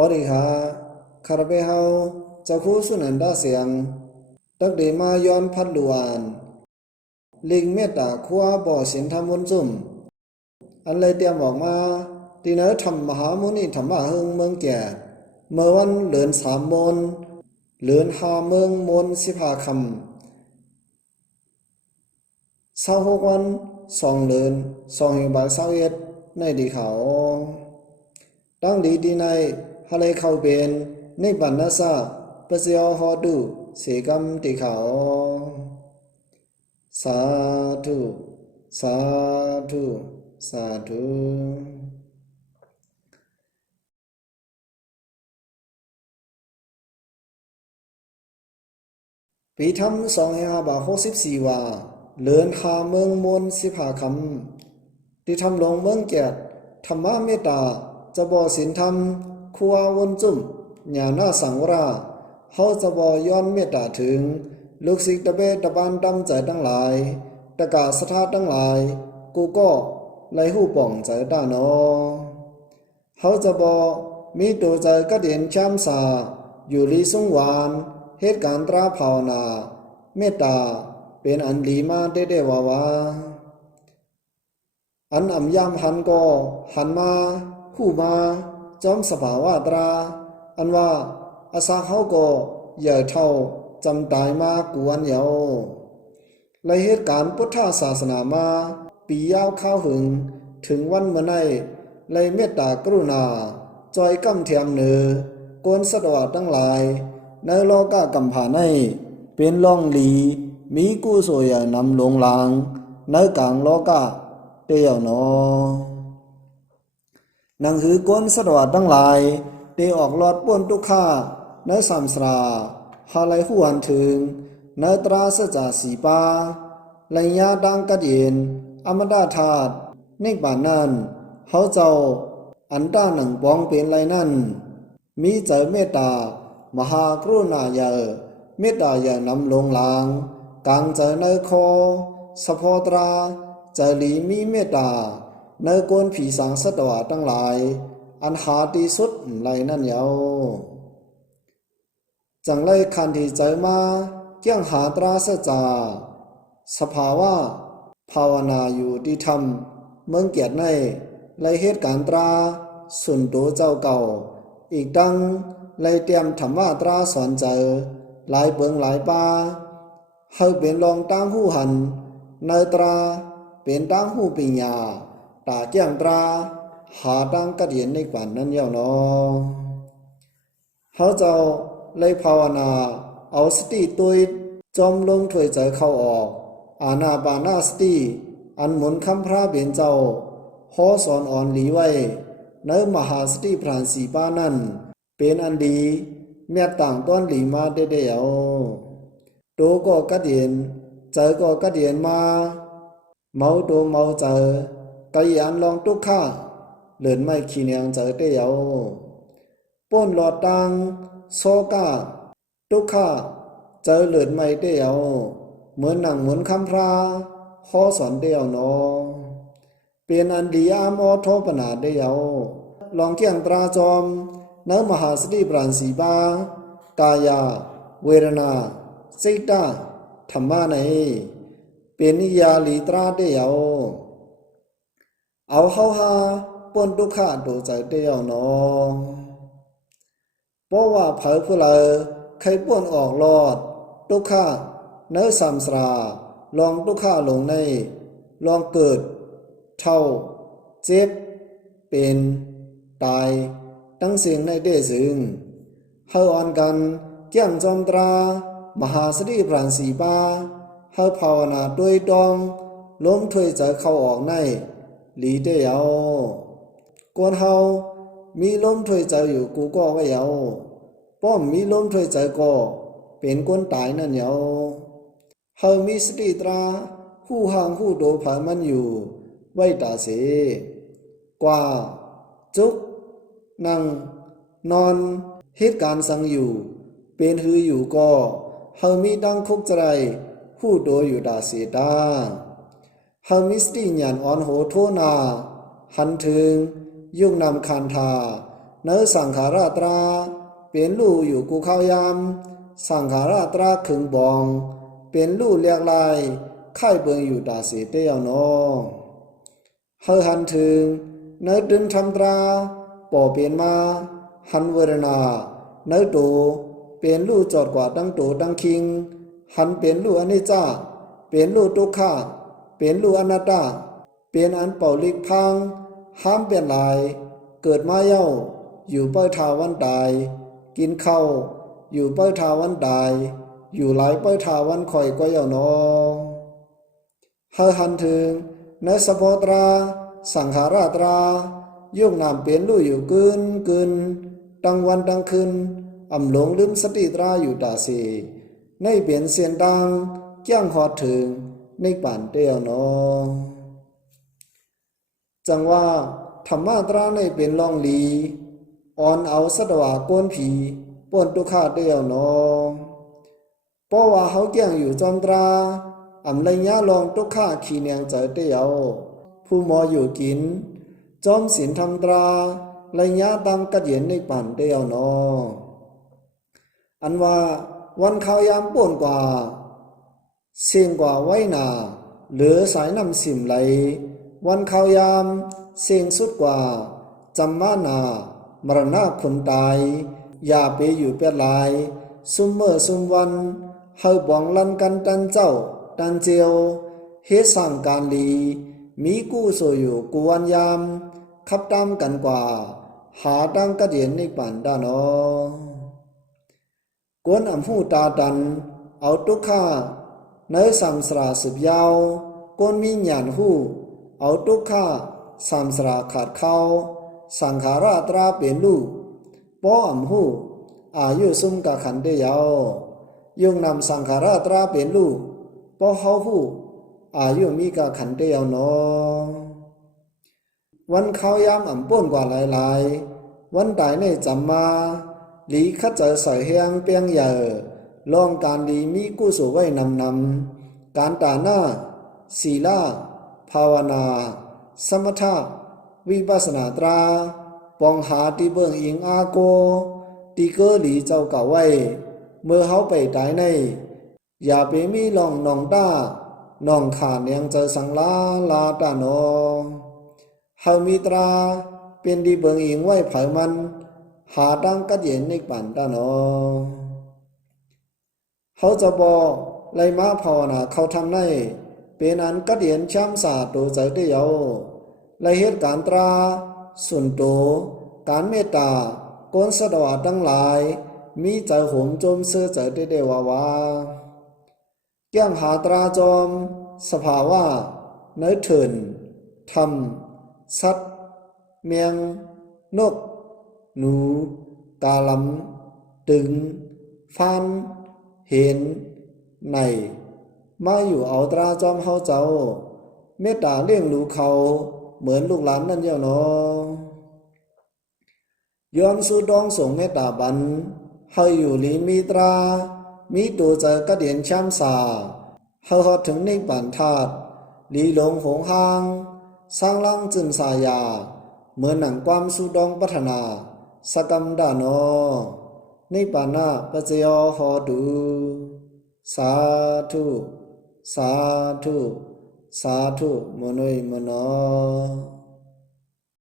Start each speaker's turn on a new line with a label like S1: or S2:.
S1: อริหาคารเปเฮาจะคู่สุนันดาเสียง ตักเดมาย้อนพัดลวานลิงเมตตาคัาบ่อเสียงทำวนจุ่ม อันเลยเตรียมออกมาตีเนอทำมหามุนีธรรมะเฮงเมืองแก่ เมื่อวันเหลือนสามมนเหลือนหาเมืองมนสิพาคำเศร้าหกวันสองเลือนสองเหงบาทเศร้าเอ็ดในดีเขา ตั้งดีดีใน ฮะเลยเข้าเป็นในบันนาซาเปเซียวฮอดูเสกัมติเขา สาธุ สาธุ สาธุปีทำสองห้าบาหกสิบสี่ว่าเลือนหาเมืองมนสิบหาคำที่ทำลงเมืองแก่ธรรมะเมตตาจะบ่สินธรรม คัววนจุ่มหญาณสังวราเฮาจะบ่ย้อนเมตตาถึง ลูกศิษย์ตะเบตะบานดำใจทั้งหลาย ตะกาสถาทั้งหลาย กูก็ไล่หูป่องใจด้านอเฮาจะบ่มีตัวใจกระเดียนช้ำสา อยู่ลีสงหวาน เหตุการณ์ตราภาวนา เมตตาเป็นอันลีมาเด้เดวาวาอันอ่ำยามหันก็หันมาคู่มา จอมสภาวะตรา อันว่าอาสาเขาก็เหย่อเท่าจำตายมากวนเยาในเหตุการณ์พุทธศาสนามา ปียาวข้าวหึง ถึงวันเมื่อไนเลยเมตตากรุณา จอยกำเทียมเนือกวนสะดวกทั้งหลาย ในโลกากำผาใน เป็นล่องหลี มีกู้โซยนำลงลาง ในกลางโลกาเตียวนอ หนังหือกวนสะดวกทั้งหลายเตออกลอดป้วนทุกข้าในสามสราฮาไลหวนถึงในตราสจาสีปาไลยาดังกัดเย็นอมดาธาตุในบ้านนั้นเขาเจ้าอันต้าหนังบองเป็นไรนั่น มีใจเมตตา มหากรุณาเยอเมตตาอย่านำลงลางกลางใจในคอสะโพตราใจหลีมีเมตตา ในกวนผีสางสตวาตั้งหลาย อันหาดีสุดไรนั่นเยาจังไรคันที่ใจมาเกี่ยงหาตราสจา สภาวะภาวนาอยู่ที่ทำเมืองเกียรติในไรเหตุการณ์ตราสุนตัวเจ้าเก่า อีกดังไรเตรียมธรรมะตราสอนเจหลายเปิงหลายปาเฮาเป็นรองตั้งหู้หันในตราเป็นตั้งหู้ปิญญา ตาเจียงตราหาตั้งกระเดียนในกว่านั้นเยาเนาะเขาเจ้าเลยภาวนา เอาสติตุยจอมลงถวยใจเข้าออก อาณาปานาสติ อันหมุนคำพระเบียนเจ้าหอสอนอ่อนหลีไว้ในมหาสติพรานสีป้านั่น เป็นอันดีเมียต่างต้อนหลีมาได้เดียวโตก็กระเดียนใจก็กระเดียนมา เมาตัวเมาเจอ ไกยันลองตุกข้าเหลือนไม่ขี้เนียงเจอเตียวป้นหลอดตังโซกาตุกข้าเจอเหลือนไม่เตียวเหมือนหนังเหมือนคำพราข้อสอนเตียวเนอเป็นอันดีอามอโทปนาเตียวลองเกี่ยงตราจอมนมหาสติปราณสีบากายา เวรนาစိတ်တธรรมะในเป็นนิยาลีตรา เดียวเอาเฮาฮาปนทุกขาดูใจเดียวเนาะเพราะว่าเผยผู้เลอใครป่วนออกรอดทุกขาเนื้อสามสราลองทุกขาลงใน ลองเกิด เท่า เจ็บ เป็น ตาย ตั้งเสียงในเดซึงเฮาอ่อนกันเกี่ยมจอมตรา มหาสติพรานสีปาเฮาภาวนาด้วยดอง ล้มถวยใจเข้าออกใน ลีเดียวกวนเฮามีลมถ้วยใจอยู่กูก็ไว้เยาป้อมมีลมถ้วยใจก็เป็นคนตายนั่นเยาเฮามีสติตราหู้ห่างหู้โดผามันอยู่ ไว้ตาเสกว่า จุก นั่ง นอนเหตุการณ์สังอยู่ เป็นหืออยู่ก็เฮามีดังคุกใจผู้โดอยู่ดาเสตา ฮามิสติญาณอ่อนโหโทนา หันถึง ยุ่งนำคันทา เนื้อสังขาราตรา เป็นลู่อยู่กูเข้ายามสังขาราตราขึงบอง เป็นลู่เลียกลายค่ายเบิงอยู่ตาเสเตียวนอเฮอหันถึง เนื้อดึงทำตราป่อเปลี่ยนมา หันเวรนา เนื้อโตเป็นลู่จอดกว่าดังโตดังคิง หันเป็นลู่อนิจจาเป็นลู่ทุกขา เป็นลู่อนัตตา เป็นอันเป่าลิกพัง ห้ามเปลี่ยนลาย เกิดมาเย้า อยู่เป้ยทาวันใดกินข้าว อยู่เป้ยทาวันใดอยู่หลายเป้ยทาวันคอยก็เย้านอเฮอหันถึงเนสโพตรา สังขาราตรายุกนามเปลี่ยนลู่อยู่กึนกึนตั้งวันตั้งคืนอำหลงลืมสติตราอยู่ตาสีในเปลี่ยนเสียนดังเกี้ยงหอดถึง ในป่านเตียวเนอ จังว่าธรรมาตราในเป็นล่องลีอ่อนเอาสะดวาก้นผีป่วนตุขาเดียวเนอเพราะว่าเขาเกี่ยงอยู่จอมตราอำเลยยะลองตุขาขีเนียงเจอเดียว ผู้หมออยู่กิน จอมศีลทำตราเลยยะตังกระเย็นในป่านเดียวเนออันว่าวันเขายามป่วนกว่า เสียงกว่าไว้นาหรือสายนำสิมไหล วันเขายาม เสียงสุดกว่าจำมานามรณะคนตาย อย่าไปอยู่เปียลาย ซุมเมื่อซุมวันเฮาบองลันกันตันเจ้า ตันเจียวเฮสร้างการลี มีกู้โซอยู่กวนยามขับตามกันกว่า หาดังกระเดียนในป่านด้านอกวนอำหูตาดัน เอาตุกข้า เนยสัมสราสืบยาวกวนมีหยานหู้ เอาตุกข้าสามสราขาดเข้าสังขาราตราเปลี่ยนลูกป้ออ่ำหูอายุซุ่มกะขันเดียาวยุงนำสังขาราตราเปลี่ยนลูกป้อเฮาหูอายุมีกะขันเดียวนอวันเขายามอ่ำป้นกว่าหลายๆ วันตายในจำมาหลีขัดเจอใส่เฮียงเปียงใหญ่ ลองการดีมีกู้สู่ไว้นำนำการตาหน้าศีลาภาวนา สมถะวิปัสนาตรา ปองหาที่เบิ่งอิงอาโกที่เกอหลีเจ้าเก่าไว้ เมื่อเขาไปตายใน อย่าไปมีลองนองต้าน้องขาเนียงเจอสังลาลาตาโนเฮามีตราเป็นดีเบิงอิงไว้ไผมัน หาดังกัดเย็นในป่านตาโน เขาจะบอกไลมาภาวนาเขาทำในเป็นอันกัดเย็นช้ำสาตัวใจเดียวแลเหตุการณ์ตราส่วนตัวการเมตตาก้นสะดวทั้งหลาย มีใจหมจมเสื้อใจได้เดวาวาแก้งหาตราจอม สภาวะเนื้อเถินทำสัตว์เมียง นก หนู กาลำตึง ฟัน เห็นในมาอยู่เอาตราจอมเฮาเจ้า เมตตาเลี้ยงรู้เขาเหมือนลูกหลานนั่นเดียวเนาะย้อนสู่ดองส่งเมตตาบันเฮาอยู่ลีมีตรา มีตัวใจกระเดียนช้ำสาเฮาฮอดถึงในป่านธาตุลีหลงหงหางสร้างลังจึงสายา เหมือนหนังความสู่ดองพัฒนา สกรรมดานอ နိဗ္ဗာနပစယောဟောတုသာဓုသာဓုသာဓုမနွိမနော